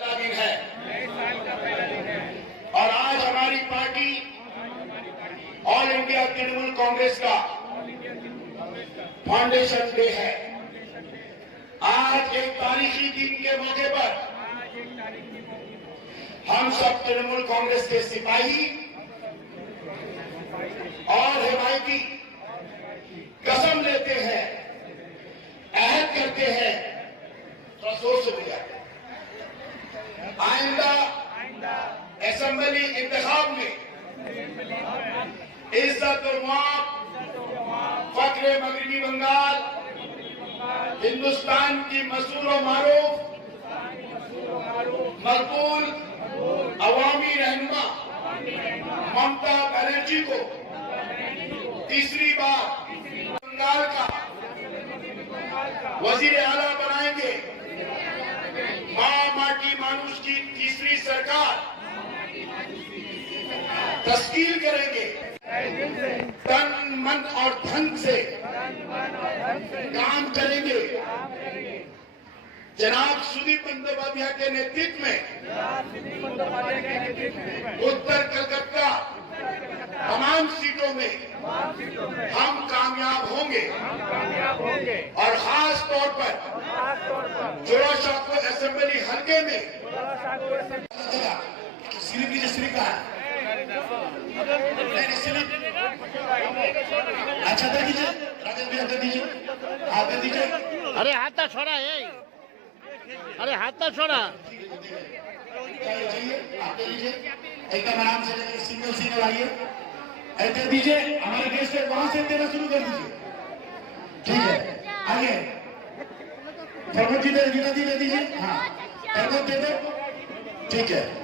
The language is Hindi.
पहला दिन है और आज हमारी party all India Trinamool Congress का फाउंडेशन डे है। आज एक तारीखी दिन के मौके पर हम सब तृणमूल कांग्रेस के सिपाही और हिमायती कसम लेते हैं, अहद करते हैं, तो सोच से लिया आइंदा असेंबली इंतखाब में इज्जत और मौत, फक्र मगरबी बंगाल, हिंदुस्तान की मशहूर और मारूफ मकबूल अवामी रहनुमा ममता बनर्जी को तीसरी बार बंगाल का वजीर आला बनाएंगे। मां माटी मानुष की तीसरी सरकार तश्कील करेंगे। तन मन और धन से काम करेंगे। जनाब सुदीप बंदोपाध्याय के नेतृत्व में उत्तर कलकत्ता तमाम सीटों में हम कामयाब होंगे और खास तौर पर जोराशाहपुर असेंबली हल्के में स्लिप का अच्छा दे दीजिए, राजेश भैया दे दीजिए, हाथ दे दीजिए। अरे हाथ तो छोड़ा है, अरे हाथ तो छोड़ा। आप दे दीजिए, एकदम आराम से सिंगल आइए, ऐसे दीजिए। हमारे गेस्ट है वहां से देना शुरू कर दीजिए, ठीक है। आइए प्रमोद जी दे दीजिए, हाँ प्रमोद दे दो, ठीक है।